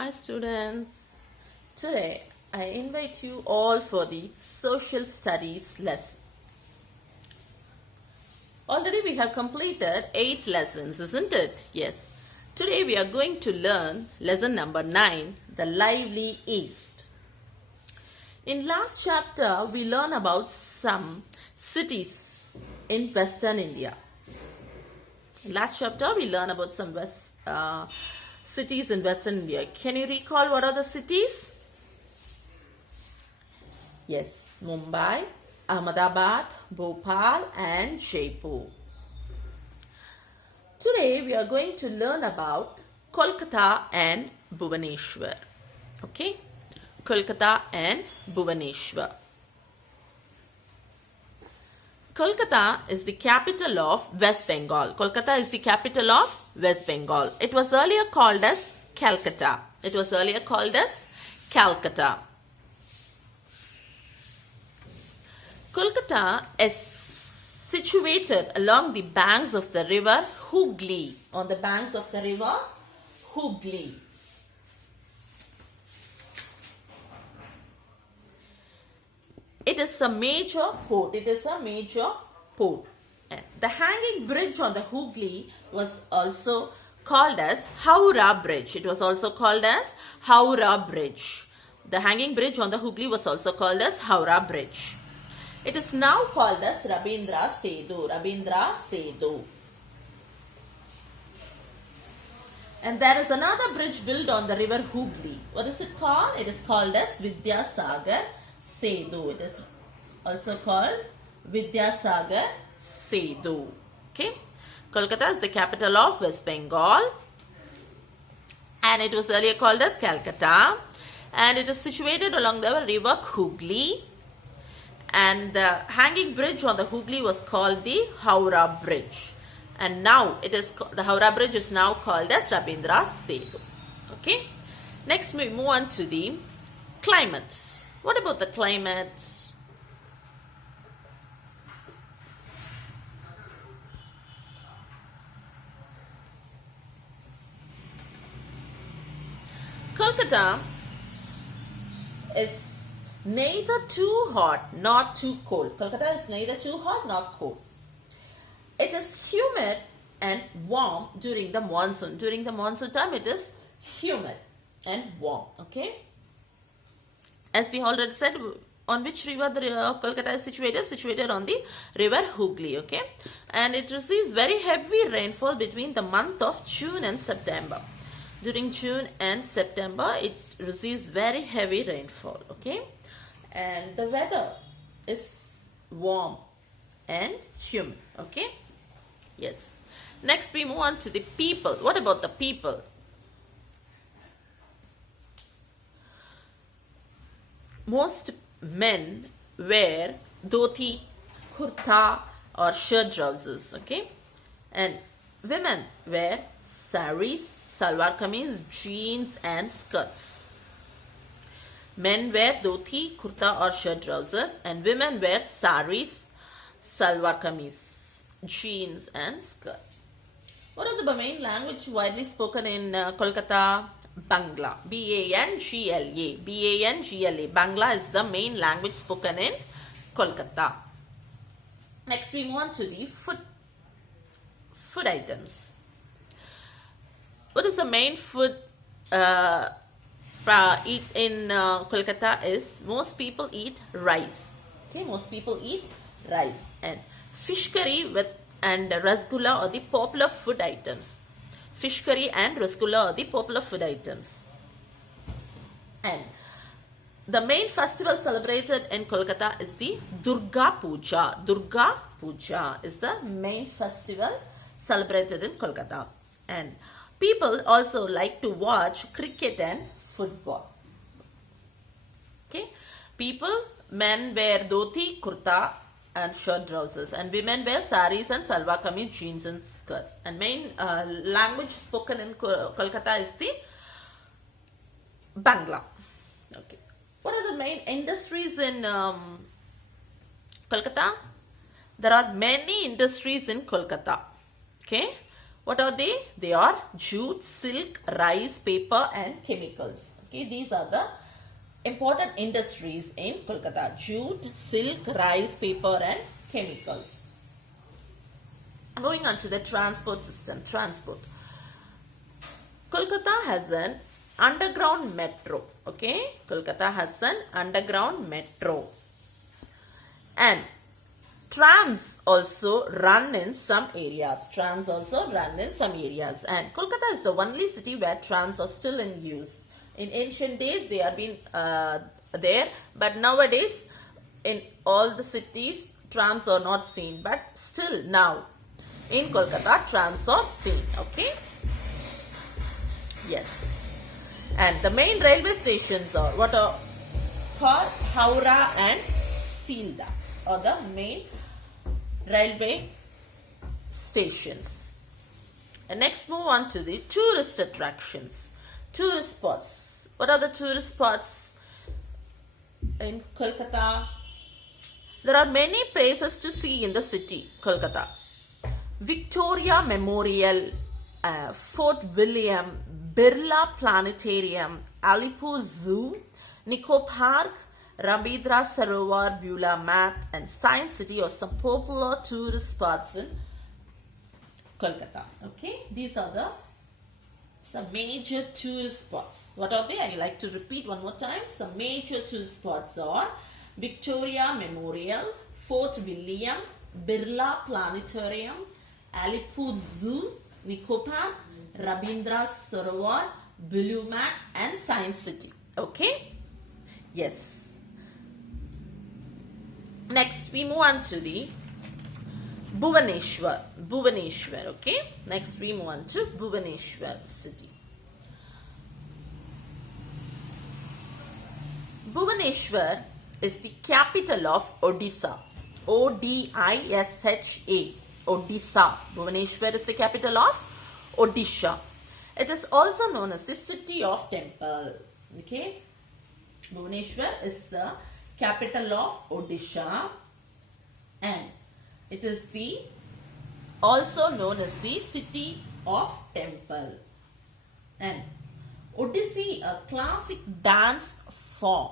Hi students, today I invite you all for the social studies lesson. Already we have completed 8 lessons, isn't it? Yes. Today we are going to learn lesson number 9, the lively East. In last chapter we learn about some cities in Western India. In last chapter we learn about some cities in Western India. Can you recall what are the cities? Yes, Mumbai, Ahmedabad, Bhopal and Jaipur. Today we are going to learn about Kolkata and Bhubaneswar. Okay? Kolkata and Bhubaneswar. Kolkata is the capital of West Bengal. Kolkata is the capital of West Bengal. It was earlier called as Calcutta. It was earlier called as Calcutta. Kolkata is situated along the banks of the river Hooghly. On the banks of the river Hooghly. It is a major port. It is a major port. The hanging bridge on the Hooghly was also called as Howrah Bridge. It was also called as Howrah Bridge. The hanging bridge on the Hooghly was also called as Howrah Bridge. It is now called as Rabindra Setu. Rabindra Setu. And there is another bridge built on the river Hooghly. What is it called? It is called as Vidyasagar Setu. It is also called Vidyasagar Setu. Okay. Kolkata is the capital of West Bengal. And it was earlier called as Calcutta. And it is situated along the river Hooghly. And the hanging bridge on the Hooghly was called the Howrah Bridge. And now the Howrah Bridge is now called as Rabindra Setu. Okay. Next we move on to the climate. What about the climate? Kolkata is neither too hot nor too cold. Kolkata is neither too hot nor cold. It is humid and warm during the monsoon. During the monsoon time, it is humid and warm. Okay. As we already said, on which river the Kolkata is situated? Situated on the river Hooghly. Okay. And it receives very heavy rainfall between the month of June and September. During June and September, it receives very heavy rainfall. Okay. And the weather is warm and humid. Okay. Yes. Next we move on to the people. What about the people? Most men wear dhoti, kurta or shirt trousers. Okay. And women wear saris, salwar kameez, jeans and skirts. Men wear dhoti, kurta or shirt trousers and women wear saris, salwar kameez, jeans and skirt. What are the main language widely spoken in Kolkata? Bangla. B-A-N-G-L-A. B-A-N-G-L-A. Bangla is the main language spoken in Kolkata. Next we move on to the food items. What is the main food eat in Kolkata is most people eat rice. Okay, most people eat rice and fish curry and rasgulla are the popular food items. Fish curry and rasgulla are the popular food items. And the main festival celebrated in Kolkata is the Durga Puja. Durga Puja is the main festival celebrated in Kolkata. And people also like to watch cricket and football. Okay. Men wear dhoti, kurta and shirt trousers. And women wear saris and salwar kameez, jeans and skirts. And main language spoken in Kolkata is the Bangla. Okay. What are the main industries in Kolkata? There are many industries in Kolkata. Okay. What are they? They are jute, silk, rice, paper and chemicals. Okay, these are the important industries in Kolkata. Jute, silk, rice, paper and chemicals. Going on to the transport system. Transport. Kolkata has an underground metro. Okay, Kolkata has an underground metro. And trams also run in some areas. Trams also run in some areas. And Kolkata is the only city where trams are still in use. In ancient days, they have been there. But nowadays, in all the cities, trams are not seen. But still now, in Kolkata, trams are seen. Okay? Yes. And the main railway stations are what are called Howrah and Sealdah, are the main railway stations. And next move on to the tourist attractions. Tourist spots. What are the tourist spots in Kolkata? There are many places to see in the city, Kolkata. Victoria Memorial, Fort William, Birla Planetarium, Alipur Zoo, Nico Park, Rabindra Sarovar, Beulah Mat and Science City are some popular tourist spots in Kolkata. Okay, these are some major tourist spots. What are they? I like to repeat one more time. Some major tourist spots are Victoria Memorial, Fort William, Birla Planetarium, Alipur Zoo, Nico Park, Rabindra Sarovar, Beulah Mat and Science City. Okay? Yes. Next, we move on to the Bhubaneswar. Bhubaneswar, okay? Next, we move on to Bhubaneswar city. Bhubaneswar is the capital of Odisha. Odisha. Odisha. Bhubaneswar is the capital of Odisha. It is also known as the city of temple. Okay? Bhubaneswar is the capital of Odisha and it is the also known as the city of temple. And Odissi, a classic dance form,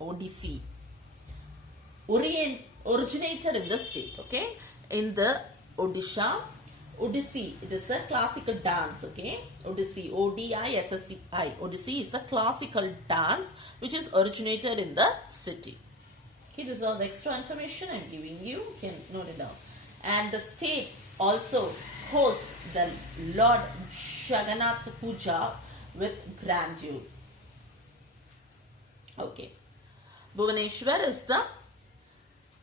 Odissi, originated in the state, okay? In the Odisha, Odissi, it is a classical dance, okay? Odissi, O-D-I-S-S-I. Odissi is a classical dance which is originated in the city. Okay, this is all the extra information I am giving you. You can note it down. And the state also hosts the Lord Jagannath Puja with grandeur. Okay. Bhubaneswar is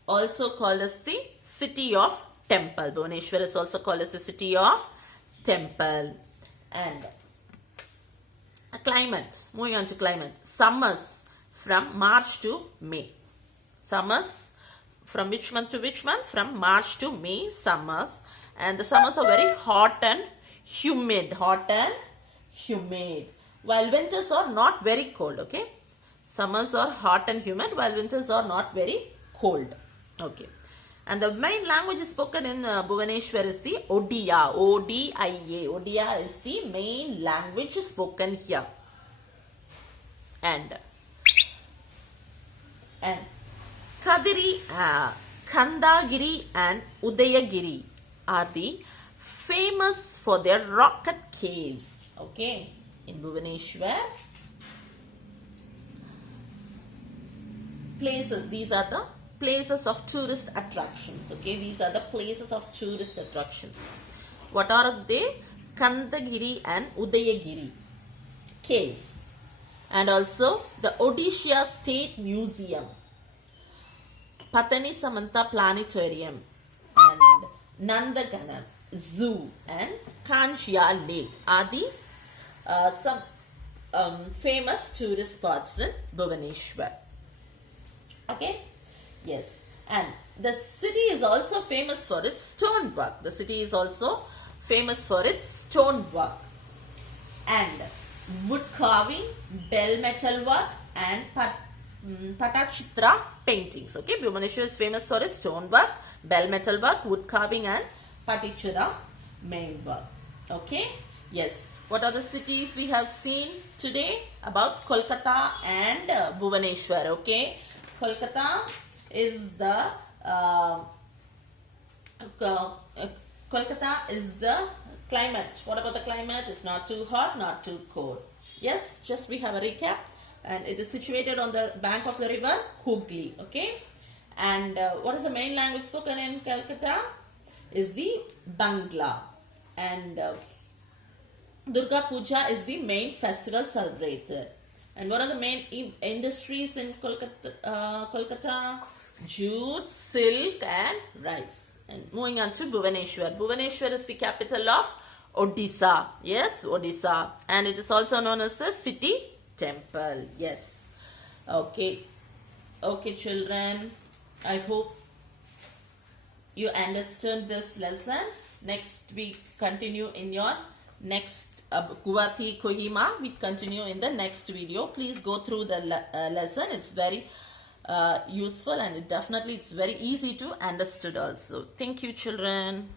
also called as the city of temple. Bhubaneswar is also called as the city of temple. And climate. Moving on to climate. Summers from March to May. Summers from which month to which month? From March to May, summers. And the summers are very hot and humid. Hot and humid. While winters are not very cold. Okay. Summers are hot and humid while winters are not very cold. Okay. And the main language spoken in Bhubaneswar is the Odia. O-D-I-A. Odia is the main language spoken here. And Kadiri, Kandagiri and Udayagiri are the famous for their rocket caves. Okay. In Bhubaneswar, places, these are the places of tourist attractions. Okay, these are the places of tourist attractions. What are they? Kandagiri and Udayagiri caves, and also the Odisha State Museum, Patani Samanta Planetarium, and Nandaganan Zoo and Kanchia Lake are the some famous tourist spots in Bhubaneswar. Okay. Yes, and the city is also famous for its stonework. The city is also famous for its stonework and wood carving, bell metal work and Patachitra paintings. Okay, Bhubaneswar is famous for its stonework, bell metal work, wood carving and Patachitra main work. Okay, yes. What are the cities we have seen today? About Kolkata and Bhubaneswar. Okay, Kolkata is the uh, Kolkata is the climate. What about the climate? It's not too hot, not too cold. Yes, just we have a recap, and it is situated on the bank of the river Hooghly. Okay, and what is the main language spoken in Calcutta? Is the Bangla, and Durga Puja is the main festival celebrated. And what are the main industries in Kolkata? Jute, silk, and rice. And moving on to Bhubaneswar. Bhubaneswar is the capital of Odisha. Yes, Odisha. And it is also known as the city temple. Yes. Okay. Okay, children. I hope you understood this lesson. Next we continue in your next Guwahati Kohima. We continue in the next video. Please go through the lesson. It's very useful, and it's very easy to understood also. Thank you, children.